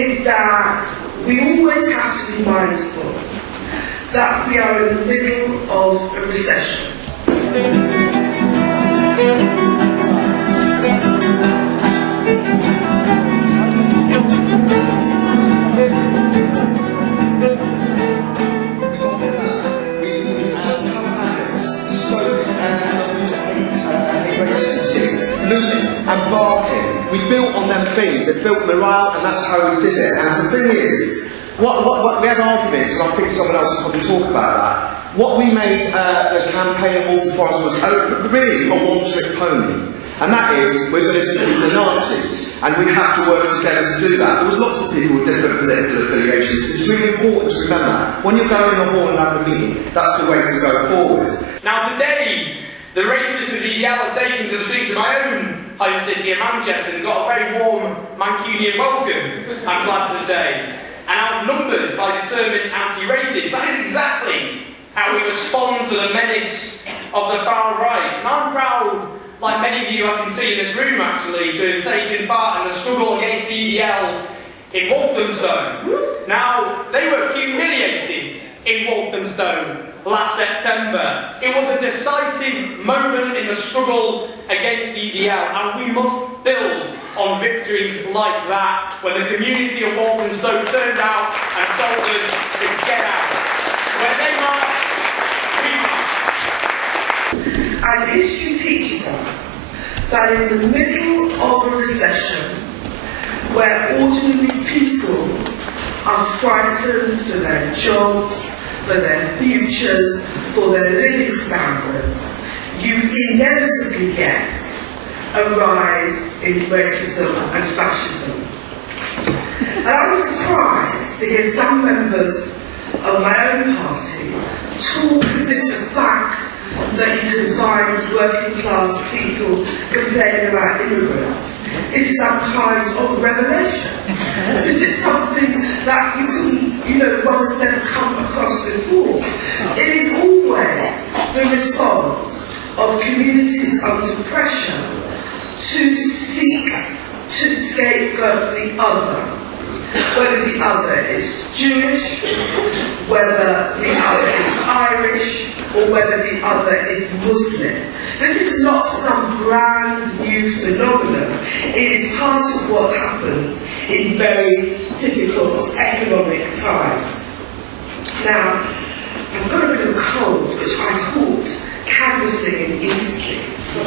is that we always have to be mindful that we are in the middle of a recession. And barking. We built on them things. It built morale, and that's how we did it. And the thing is, what we had arguments, and I think someone else will probably talk about that. What we made the campaign at Waltham Forest was really a one-trick pony. And that is, we're going to defeat the Nazis, and we have to work together to do that. There was lots of people with different political affiliations. It's really important to remember, when you're going in the hall and having a meeting, that's the way to go forward. Now today, the racists of the EDL have taken to the streets of my own home city of Manchester and got a very warm Mancunian welcome, I'm glad to say. And outnumbered by determined anti-racists. That is exactly how we respond to the menace of the far right. And I'm proud, like many of you I can see in this room actually, to have taken part in the struggle against the EDL in Walthamstow. Now, they were humiliated in Walthamstow last September. It was a decisive moment in the struggle against the EDL, and we must build on victories like that, when the community of Walthamstow turned out and told us to get out. When they marched, we marched. And history teaches us that in the middle of a recession, where ordinary people are frightened for their jobs, for their futures, for their living standards, you inevitably get a rise in racism and fascism. And I was surprised to hear some members of my own party talk as if the fact that you can find working class people complaining about immigrants is some kind of revelation. As if it's something that you couldn't, one has never come across before. It is always the response of communities under pressure to seek to scapegoat the other. Whether the other is Jewish, whether the other is Irish, or whether the other is Muslim. This is not some brand new phenomenon. It is part of what happens in very difficult economic times. Now, I've got a bit of a cold, which I caught canvassing in Eastleigh. I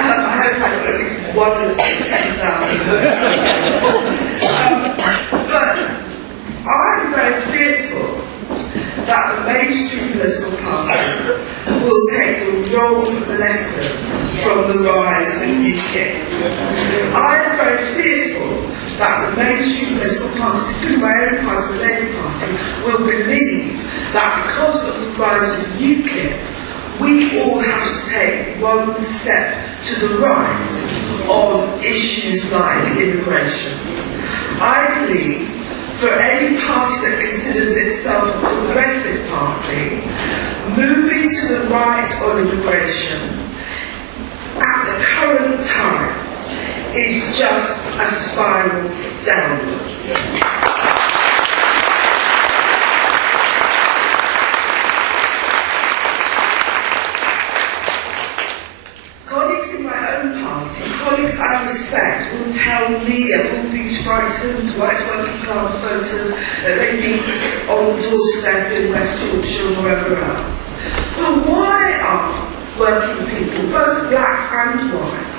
hope I got at least one of the 10,000. But I'm very fearful that the mainstream political parties will take the wrong lesson from the rise of UKIP. I'm very fearful that the mainstream political parties, including my own party, the Labour Party, will believe that because of the rise of UKIP, we all have to take one step to the right on issues like immigration. I believe for any party that considers itself a progressive party, moving to the right on immigration at the current time is just a spiral downwards. Colleagues in my own party, colleagues I respect, will tell me of all these frightened white working class voters that they meet on the doorstep in West Yorkshire or wherever else. But why are working people, both black and white,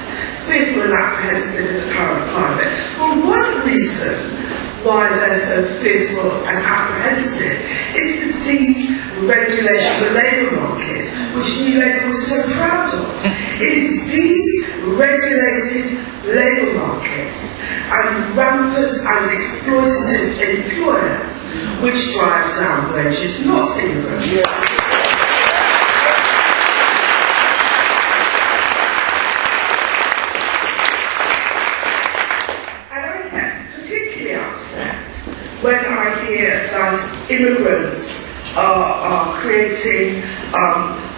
fearful and apprehensive in the current climate? Well, one reason why they're so fearful and apprehensive is the deregulation of the labour market, which New Labour was so proud of. It is deregulated labour markets and rampant and exploitative employers which drive down wages, not immigrants. When I hear that immigrants are creating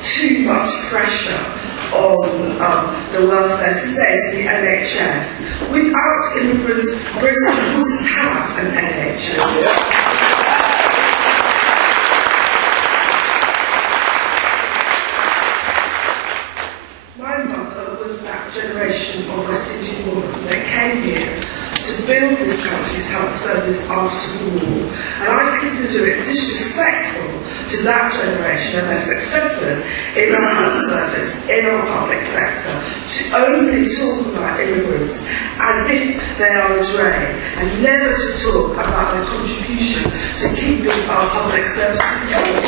too much pressure on the welfare state, the NHS. Without immigrants, Britain wouldn't have an NHS. My mother was that generation of West Indian woman that came here to build this country's health service after the war, and I consider it disrespectful to that generation and their successors in our health service, in our public sector, to only talk about immigrants as if they are a drain, and never to talk about their contribution to keeping our public services going.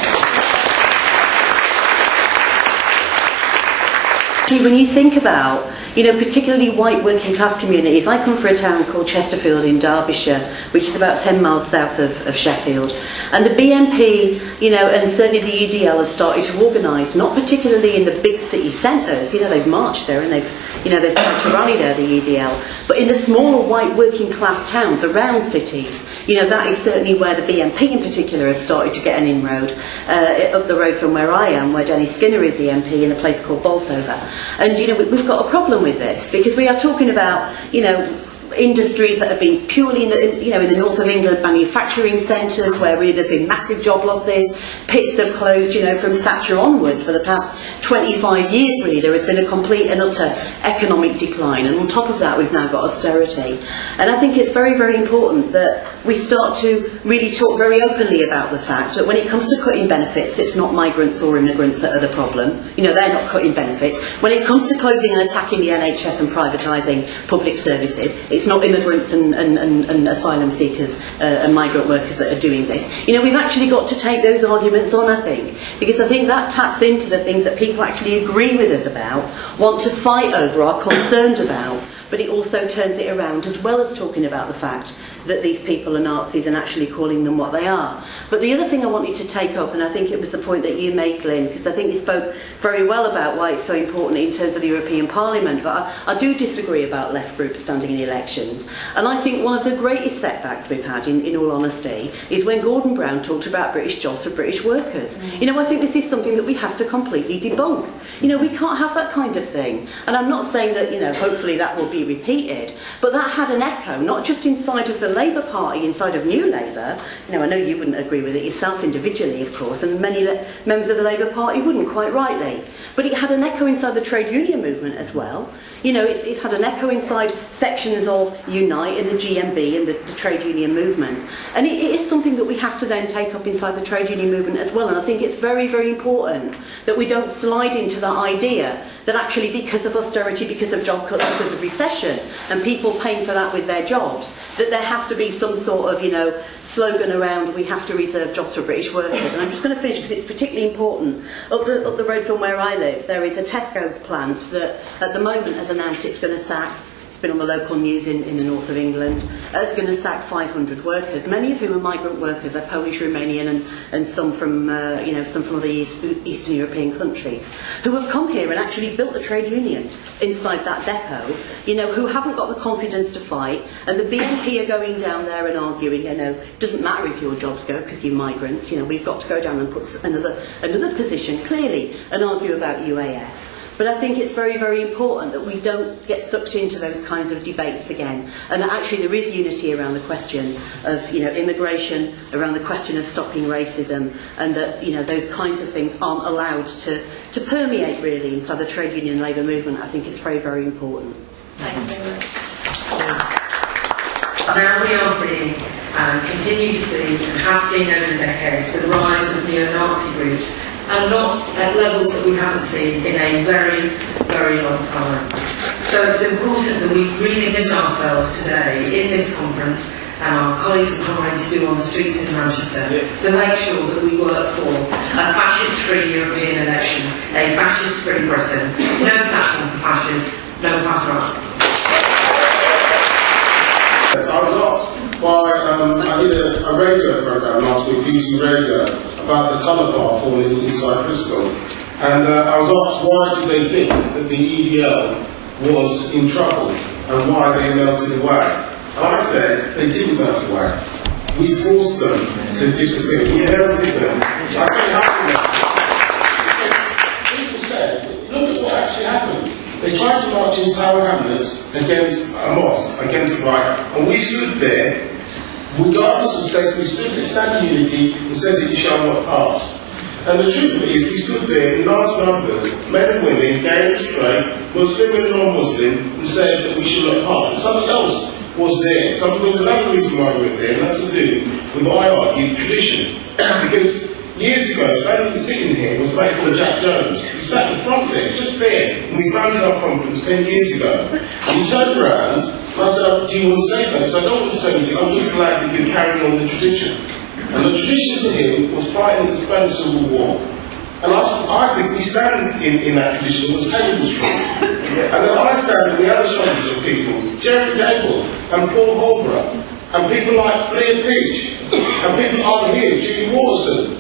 When you think about, particularly white working class communities, I come from a town called Chesterfield in Derbyshire, which is about 10 miles south of Sheffield. And the BNP, and certainly the UDL have started to organise, not particularly in the big city centres, they've marched there and they've tried to rally there, the UDL, but in the smaller white working class towns around cities, that is certainly where the BNP in particular has started to get an inroad, up the road from where I am, where Denny Skinner is the MP, in a place called Bolsover. And we've got a problem with this, because we are talking about, industries that have been purely in the north of England, manufacturing centres where really there's been massive job losses. Pits have closed, from Thatcher onwards for the past 25 years. Really, there has been a complete and utter economic decline, and on top of that, we've now got austerity. And I think it's very, very important that we start to really talk very openly about the fact that when it comes to cutting benefits, it's not migrants or immigrants that are the problem. They're not cutting benefits. When it comes to closing and attacking the NHS and privatising public services, it's not immigrants and asylum seekers and migrant workers that are doing this. We've actually got to take those arguments on, I think, because I think that taps into the things that people actually agree with us about, want to fight over, are concerned about, but it also turns it around, as well as talking about the fact that these people are Nazis and actually calling them what they are. But the other thing I wanted to take up, and I think it was the point that you made, Glyn, because I think you spoke very well about why it's so important in terms of the European Parliament, but I do disagree about left groups standing in elections. And I think one of the greatest setbacks we've had, in all honesty, is when Gordon Brown talked about British jobs for British workers. I think this is something that we have to completely debunk. We can't have that kind of thing. And I'm not saying that, hopefully that will be repeated, but that had an echo, not just inside of the Labour Party, inside of New Labour. I know you wouldn't agree with it yourself individually, of course, and many members of the Labour Party wouldn't, quite rightly. But it had an echo inside the trade union movement as well. It's had an echo inside sections of Unite and the GMB and the trade union movement. And it is something that we have to then take up inside the trade union movement as well. And I think it's very, very important that we don't slide into that idea that actually because of austerity, because of job cuts, because of recession, and people paying for that with their jobs, that there has to be some sort of, slogan around we have to reserve jobs for British workers. And I'm just going to finish because it's particularly important. Up the road from where I live, there is a Tesco's plant that at the moment has announced it's going to sack, it's been on the local news in the north of England, it's going to sack 500 workers, many of whom are migrant workers. They're Polish, Romanian and some from some from other Eastern European countries, who have come here and actually built a trade union inside that depot, who haven't got the confidence to fight, and the BNP are going down there and arguing, it doesn't matter if your jobs go because you're migrants, we've got to go down and put another position clearly and argue about UAF. But I think it's very, very important that we don't get sucked into those kinds of debates again, and that actually there is unity around the question of immigration, around the question of stopping racism, and that those kinds of things aren't allowed to permeate really inside the trade union and labour movement. I think it's very, very important. Thank you very much. Now we are seeing and continue to see and have seen over the decades the rise of neo-Nazi groups, and not at levels that we haven't seen in a very, very long time. So it's important that we recommit ourselves today in this conference, and our colleagues have come ready to do on the streets in Manchester, to make sure that we work for a fascist-free European elections, a fascist-free Britain, no platform for fascists, no passerelle. I was asked by, I did a radio programme last week, BBC Radio, about the colour bar falling inside Bristol. And I was asked why did they think that the EDL was in trouble and why they melted away. And I said they didn't melt away. We forced them to disappear. We melted them. I said, how did that? People said, look at what actually happened. They tried to march in Tower Hamlets against a mosque, against the right, and we stood there, regardless of sect, we stood in standing unity and said that you shall not pass. And the truth is, we stood there in large numbers, men and women, gay and straight, Muslim and non-Muslim, and said that we should not pass. And something else was there. There was another reason why we were there, and that's to do with what I argue, tradition. Because years ago, sitting here was a man called Jack Jones, who sat in front there, just there, when we founded our conference 10 years ago. And he turned around, and I said, do you want to say something? He said, I don't want to say anything, I'm just glad that you're carrying on the tradition. And the tradition for him was fighting the Spanish Civil War. And I think we stand in that tradition. It was Cable Street. And then I stand in the other shoulders of people, Jerry Gable and Paul Holbrook, and people like Blair Peach, and people on here, Julie Watson.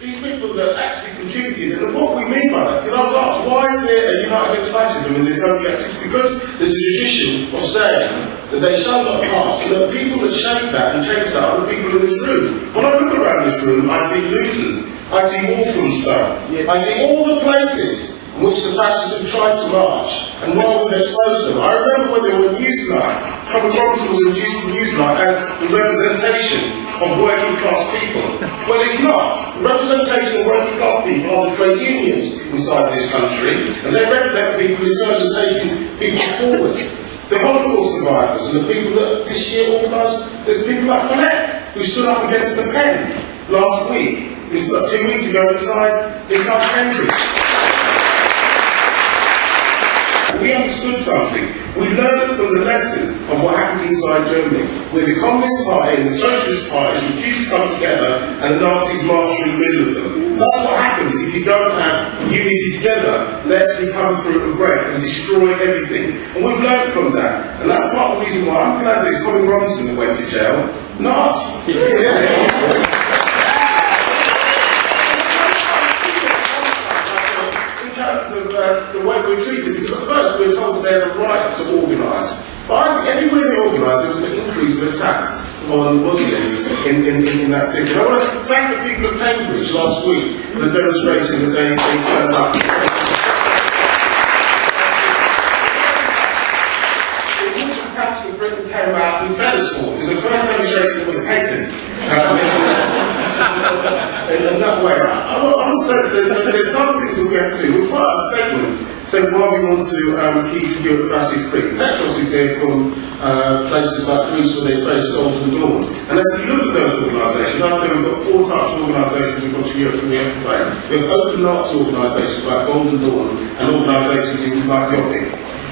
These people that actually contributed, and what we mean by that, because I was asked, why is there a Unite Against Fascism and there's no reaction? It's because there's a tradition of saying that they shall not pass, and the people that shape that and change that are the people in this room. When I look around this room, I see Luton, I see Walthamstow, I see all the places in which the fascists have tried to march, and while we've exposed them. I remember when there were Newsnight, Tommy Robinson was introducing Newsnight as the representation of working class people. Well, it's not. The representation of working class people are the trade unions inside this country, and they represent people in terms of taking people forward. The Holocaust survivors and the people that this year organised, there's people like Colette, who stood up against the pen last week, 2 weeks ago inside Cambridge. We understood something. We learned from the lesson of what happened inside Germany, where the Communist Party and the Socialist Party refused to come together and the Nazis marched through the middle of them. That's what happens if you don't have unity together. They actually come through and break and destroy everything. And we've learned from that. And that's part of the reason why I'm glad there's Tommy Robinson that went to jail. Not. The way we're treated, because at first we were told that they had a right to organise. But I think everywhere they organised, there was an increase of attacks on Muslims in that city. And I want to thank the people of Cambridge last week for the demonstration that they turned up. The Muslim Council of Britain came out in Featherston, because the first demonstration was hated. In that way, I want to say that there's some things that we have to do. We've put out a statement saying why we want to keep Europe fascist-free. Petros is here from places like Greece where they face Golden Dawn. And if you look at those organisations, I'd say we've got 4 types of organisations across Europe that we have to face. We have open Nazi organisations like Golden Dawn and organisations like Jobbik.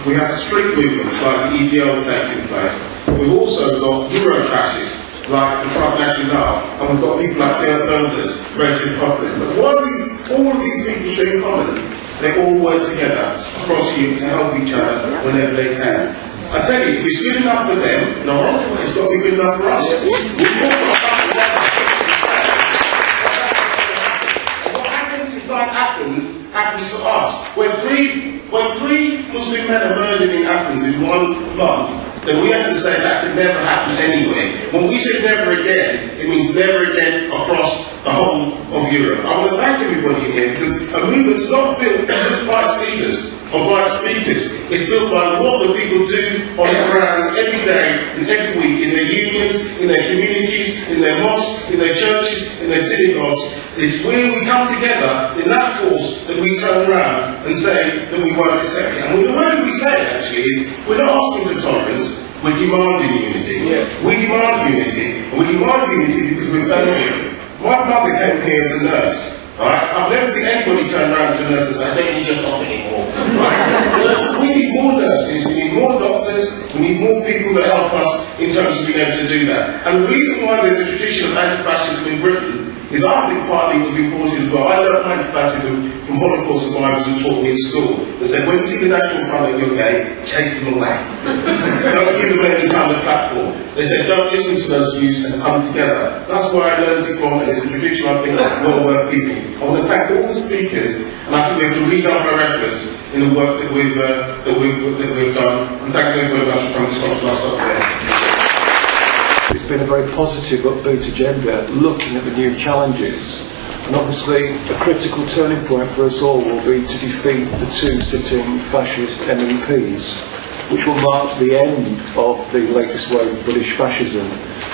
We have street movements like the EDL taking place. We've also got Euro-fascists like the Front National, and we've got people like Theo Berners, Rachel Poppers. But what all of these people share in common? They all work together across Europe to help each other whenever they can. I tell you, if it's good enough for them, no, it's got to be good enough for us. What happens inside Athens happens to us. When three Muslim men are murdered in Athens in 1 month, then we have to say that could never happen anywhere. When we say never again, it means never again across the whole of Europe. I want to thank everybody here, because a movement's not built just by speakers or by speakers. It's built by what the people do on the ground every day and every week in their unions, in their communities, in their mosques, in their churches, in their synagogues. It's when we come together in that force that we turn around and say that we won't accept it. And the way we say it actually is, we're not asking for tolerance, we're demanding unity. We demand unity, and we demand unity because we've earned it. My mother came here as a nurse. Right? I've never seen anybody turn around to a nurse and say, I don't need your job anymore. Right? We need more nurses, we need more doctors, we need more people that help us in terms of being able to do that. And the reason why there's a tradition of anti-fascism in Britain is I think partly was important as well. I learned anti-fascism from Holocaust survivors who taught me in school. They said, when you see the National Front and you're gay, chase them away. Don't give them any kind of platform. They said, don't listen to those views and come together. That's where I learned it from, and it's a tradition I think well worth keeping. I want to thank all the speakers, and I think we have to read up our efforts in the work that we've done. And thank you very much for coming to us last up there. It's been a very positive, upbeat agenda, looking at the new challenges. And obviously, a critical turning point for us all will be to defeat the two sitting fascist MEPs, which will mark the end of the latest wave of British fascism,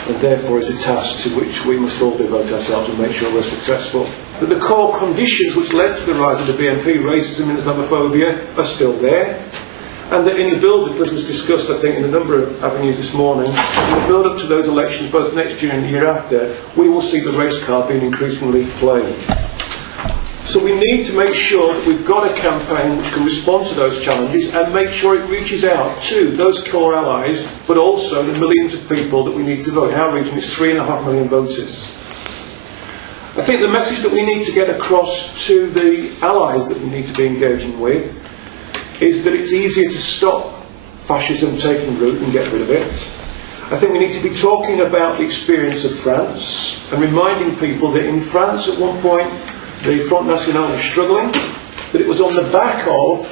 and therefore is a task to which we must all devote ourselves and make sure we're successful. But the core conditions which led to the rise of the BNP, racism and Islamophobia, are still there. And that in the build-up, as was discussed, I think, in a number of avenues this morning, in the build-up to those elections, both next year and the year after, we will see the race card being increasingly played. So we need to make sure that we've got a campaign which can respond to those challenges and make sure it reaches out to those core allies, but also the millions of people that we need to vote. In our region, it's 3.5 million voters. I think the message that we need to get across to the allies that we need to be engaging with is that it's easier to stop fascism taking root and get rid of it. I think we need to be talking about the experience of France and reminding people that in France at one point the Front National was struggling, that it was on the back of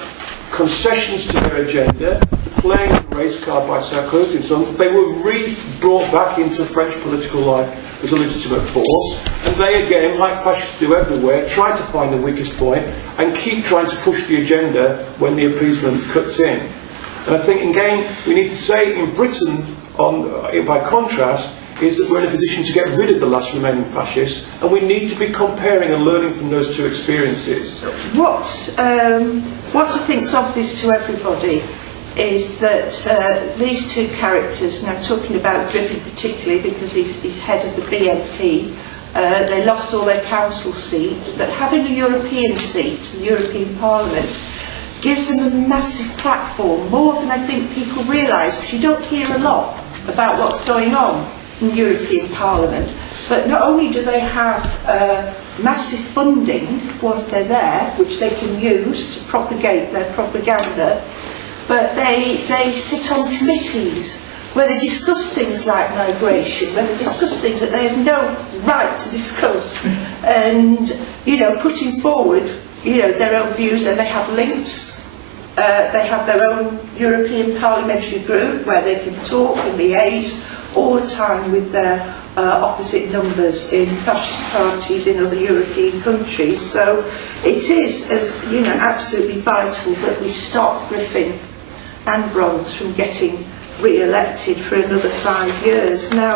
concessions to their agenda, playing the race card by Sarkozy and so on. They were brought back into French political life as a legitimate force, and they again, like fascists do everywhere, try to find the weakest point and keep trying to push the agenda when the appeasement cuts in. And I think again we need to say in Britain, by contrast, is that we're in a position to get rid of the last remaining fascists, and we need to be comparing and learning from those two experiences. What I think is obvious to everybody is that these two characters, now talking about Griffin particularly because he's head of the BNP, they lost all their council seats, but having a European seat, the European Parliament, gives them a massive platform, more than I think people realise, because you don't hear a lot about what's going on in the European Parliament. But not only do they have massive funding once they're there, which they can use to propagate their propaganda, but they sit on committees where they discuss things like migration, where they discuss things that they have no right to discuss, and putting forward their own views, and they have links. They have their own European parliamentary group where they can talk and liaise all the time with their opposite numbers in fascist parties in other European countries. So it is, absolutely vital that we stop Griffin and Bronze from getting re-elected for another 5 years. Now,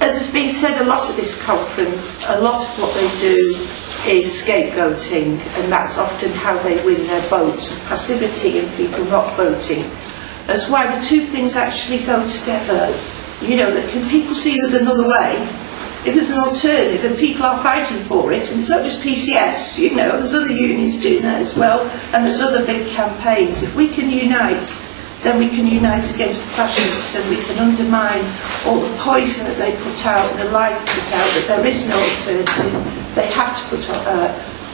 as has been said a lot at this conference, a lot of what they do is scapegoating, and that's often how they win their votes, and passivity and people not voting. That's why the two things actually go together. That can people see there's another way, if there's an alternative and people are fighting for it, and it's not just PCS, there's other unions doing that as well, and there's other big campaigns. If we can unite, then we can unite against the fascists, and we can undermine all the poison that they put out and the lies they put out, that there is no alternative. They have to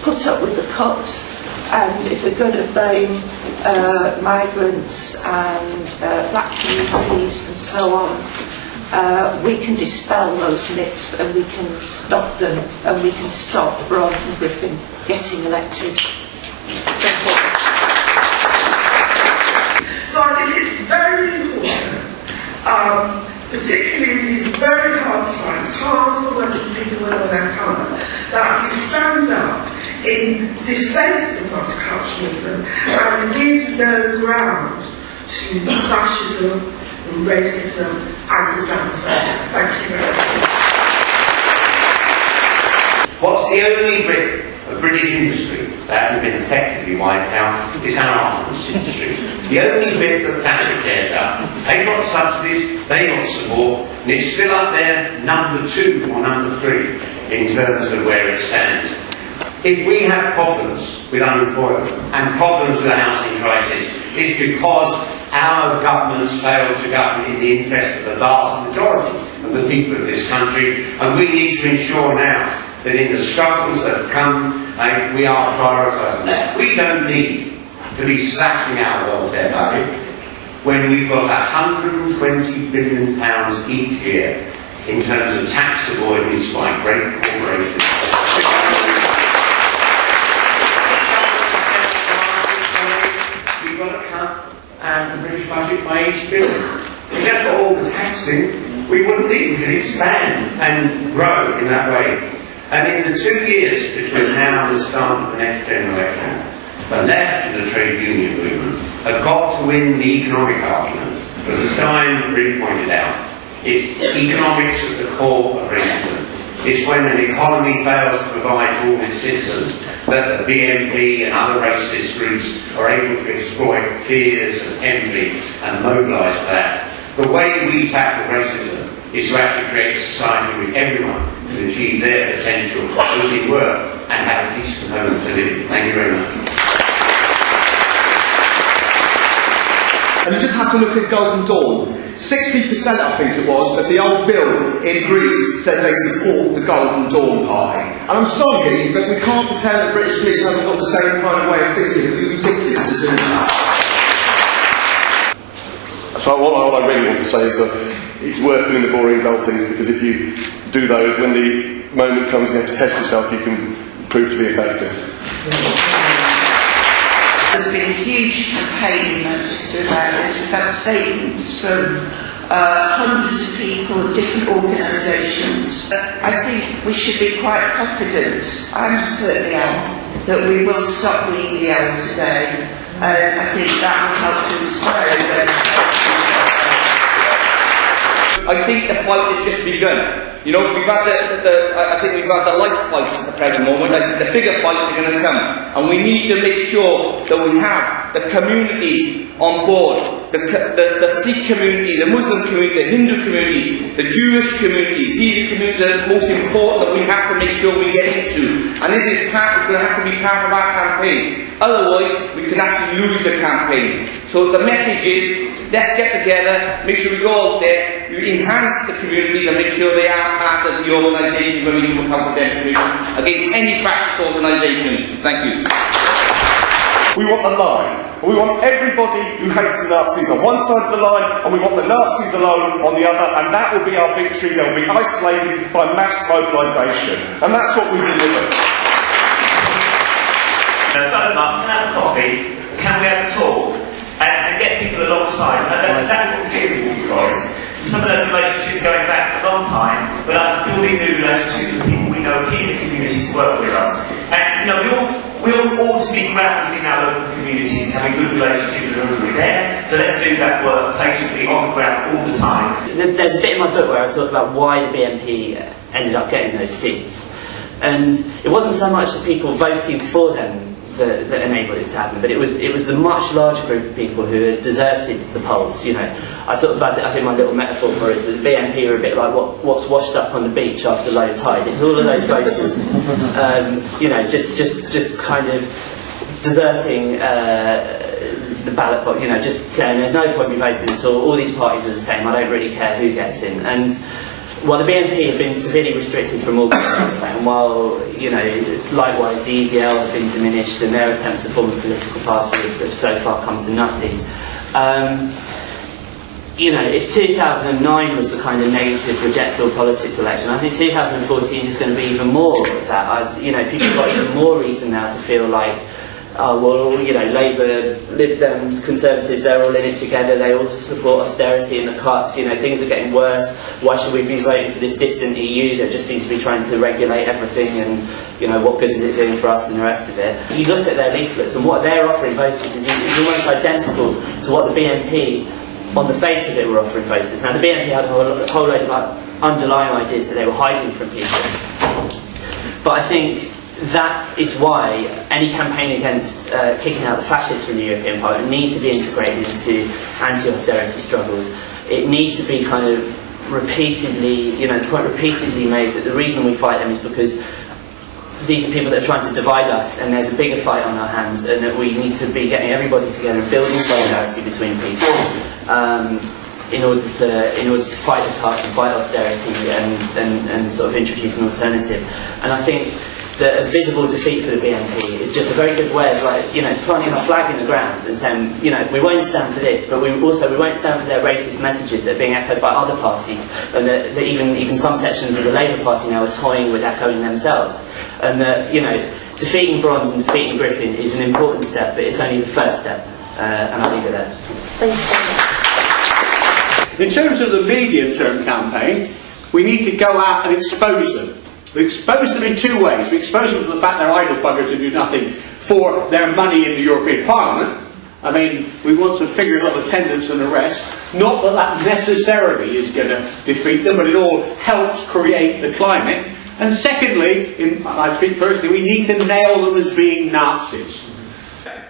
put up with the cuts, and if we're going to blame migrants and black communities and so on, we can dispel those myths, and we can stop them, and we can stop Bronze and Griffin getting elected. So I think it's very important, particularly in these very hard times, hard for working people with all their colour, that we stand up in defence of multiculturalism and give no ground to fascism and racism and Islamophobia. Thank you very much. What's the only bit of British industry that hasn't been effectively wiped out is our armaments industry. The only bit that Thatcher cared about. They got subsidies, they got support, and it's still up there, number 2 or number 3 in terms of where it stands. If we have problems with unemployment and problems with the housing crisis, it's because our governments failed to govern in the interest of the vast majority of the people of this country, and we need to ensure now that in the struggles that have come, we are prioritising that. We don't need to be slashing our welfare budget when we've got £120 billion each year in terms of tax avoidance by great corporations. We've got to cut the British budget by £80 billion. If we just got all the taxing, we wouldn't need, we could expand and grow in that way. And in the 2 years between now and the start of the next general election, the left of the trade union movement have got to win the economic argument. Because as Stein really pointed out, it's economics at the core of racism. It's when an economy fails to provide for all its citizens that the BNP and other racist groups are able to exploit fears and envy and mobilise for that. The way we tackle racism is to actually create a society with everyone can achieve their potential, losing work and have a decent home to live in. Thank you very much. And you just have to look at Golden Dawn. 60%, I think it was, of the old bill in Greece said they support the Golden Dawn party. And I'm sorry, but we can't pretend that British police haven't got the same kind of way of thinking. It would be ridiculous to do that. So what I really want to say is that it's worth doing the boring dull things, because if you do those, when the moment comes and you have to test yourself, you can prove to be effective. There's been a huge campaign in Manchester about this. We've had statements from hundreds of people of different organisations. I think we should be quite confident, I certainly am, that we will stop the EDL today. I think that will help to inspire them. I think the fight has just begun. You know, we've had I think we've had the light fights at the present moment. I think the bigger fights are going to come, and we need to make sure that we have the community on board. The Sikh community, the Muslim community, the Hindu community, the Jewish community. These are communities that are most important that we have to make sure we get into. And this is going to have to be part of our campaign. Otherwise, we can actually lose the campaign. So the message is, let's get together, make sure we go out there, we enhance the communities and make sure they are part of the organisation when we do become confidential against any fascist organisation. Thank you. We want the line. We want everybody who hates the Nazis on one side of the line, and we want the Nazis alone on the other, and that will be our victory. They'll be isolated by mass mobilisation. And that's what we deliver. Phone them up, can I have a coffee, can we have a talk, and get people alongside. And that's exactly what we're doing with you guys. Some of those relationships going back a long time, but that's building new relationships with people we know in the community to work with us. And, you know, we all ought to be grounded in our local communities and having good relationships with everybody there. So let's do that work patiently on the ground all the time. There's a bit in my book where I talk about why the BNP ended up getting those seats. And it wasn't so much the people voting for them that enabled it to happen, but it was the much larger group of people who had deserted the polls. You know, I think my little metaphor for it is that the BNP are a bit like what's washed up on the beach after low tide. It's all of those voters, you know, just kind of deserting the ballot box. You know, just saying there's no point in voting at all these parties are the same. I don't really care who gets in. And while the BNP have been severely restricted from organising, and while, you know, likewise the EDL have been diminished and their attempts to form a political party have so far come to nothing, you know, if 2009 was the kind of negative rejectable politics election, I think 2014 is going to be even more of that. As, you know, people have got even more reason now to feel like, oh, well, you know, Labour, Lib Dems, Conservatives, they're all in it together, they all support austerity and the cuts, you know, things are getting worse, why should we be voting for this distant EU that just seems to be trying to regulate everything, and, you know, what good is it doing for us and the rest of it? You look at their leaflets and what they're offering voters is almost identical to what the BNP, on the face of it, were offering voters. Now, the BNP had a whole load of like, underlying ideas that they were hiding from people. But I think that is why any campaign against kicking out the fascists from the European Parliament needs to be integrated into anti-austerity struggles. It needs to be kind of repeatedly, you know, the point repeatedly made that the reason we fight them is because these are people that are trying to divide us, and there's a bigger fight on our hands, and that we need to be getting everybody together and building solidarity between people in order to fight the cuts and fight austerity and sort of introduce an alternative. And I think that a visible defeat for the BNP is just a very good way of, like, you know, planting a flag in the ground and saying, you know, we won't stand for this, but we won't stand for their racist messages that are being echoed by other parties, and that even some sections of the Labour Party now are toying with echoing themselves. And that, you know, defeating Bronze and defeating Griffin is an important step, but it's only the first step. And I'll leave it there. Thank you. In terms of the medium-term campaign, we need to go out and expose them. We expose them in two ways. We expose them to the fact they're idle buggers who do nothing for their money in the European Parliament. I mean, we want some figures of attendance and the rest. Not that that necessarily is going to defeat them, but it all helps create the climate. And secondly, I speak personally, we need to nail them as being Nazis.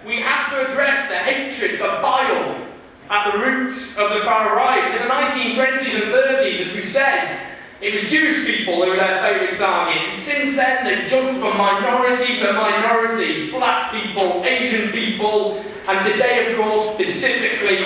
We have to address the hatred, the bile at the roots of the far right. In the 1920s and 30s, as we've said, it was Jewish people who were their favourite target. And since then, they've jumped from minority to minority. Black people, Asian people, and today, of course, specifically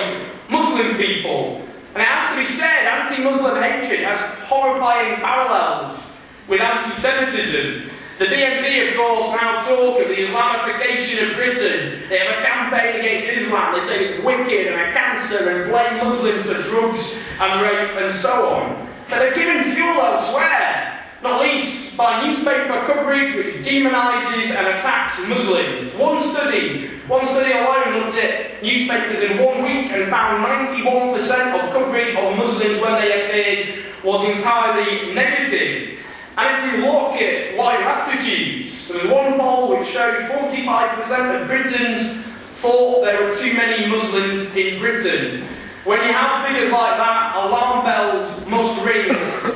Muslim people. And it has to be said, anti-Muslim hatred has horrifying parallels with anti-Semitism. The BNP, of course, now talk of the Islamification of Britain. They have a campaign against Islam. They say it's wicked and a cancer and blame Muslims for drugs and rape and so on. But they're given fuel elsewhere, not least by newspaper coverage which demonises and attacks Muslims. One study alone looked at newspapers in 1 week and found 91% of coverage of Muslims when they appeared was entirely negative. And if we look at wider attitudes, there was one poll which showed 45% of Britons thought there were too many Muslims in Britain. When you have figures like that, alarm bells must ring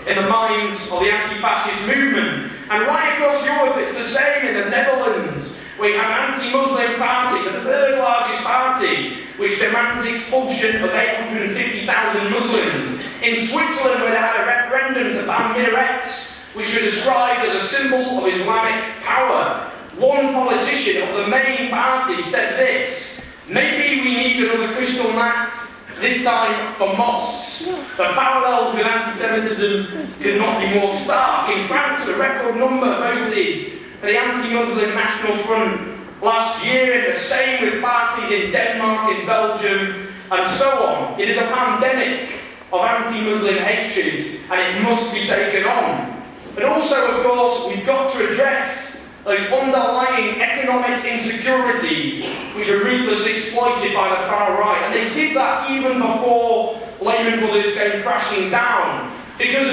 in the minds of the anti-fascist movement. And right across Europe, it's the same in the Netherlands, where you have an anti-Muslim party, the third largest party, which demands the expulsion of 850,000 Muslims. In Switzerland, where they had a referendum to ban minarets, which were described as a symbol of Islamic power, one politician of the main party said this: maybe we need another Crystal Act, this time for mosques. The parallels with anti-Semitism could not be more stark. In France, a record number voted for the anti-Muslim National Front last year, and the same with parties in Denmark, in Belgium, and so on. It is a pandemic of anti-Muslim hatred, and it must be taken on. But also, of course, we've got to address those underlying economic insecurities which are ruthlessly exploited by the far right. And they did that even before Lehman Brothers came crashing down. Because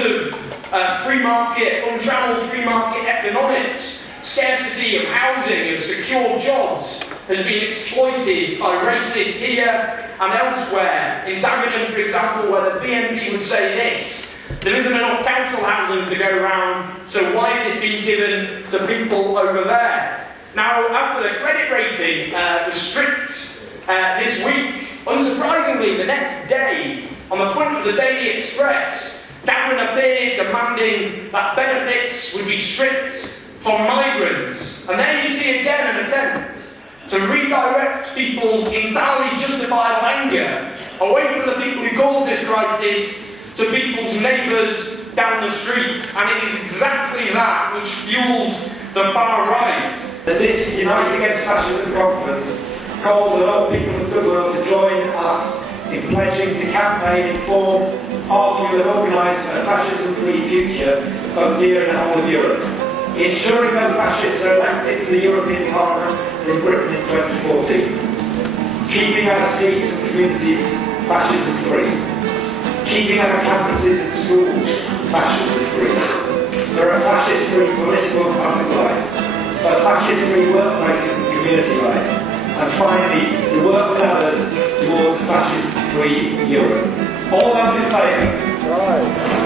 of free market, untrammelled free market economics, scarcity of housing and secure jobs has been exploited by racists here and elsewhere. In Dagenham, for example, where the BNP would say this: there isn't enough council housing to go around, so why is it being given to people over there? Now, after the credit rating was stripped this week, unsurprisingly, the next day, on the front of the Daily Express, Cameron appeared demanding that benefits would be stripped from migrants. And there you see again an attempt to redirect people's entirely justifiable anger away from the people who caused this crisis to people's neighbours down the street. And it is exactly that which fuels the far right. This United Against Fascism conference calls on all people of goodwill to join us in pledging to campaign, inform, argue and organise a fascism-free future both here and the whole of Europe, ensuring no fascists are elected to the European Parliament from Britain in 2014, keeping our streets and communities fascism-free, keeping our campuses and schools fascism-free, for a fascist-free political and public life, for fascist-free workplaces and community life, and finally, to work with others towards a fascist-free Europe. All those in favour? Right.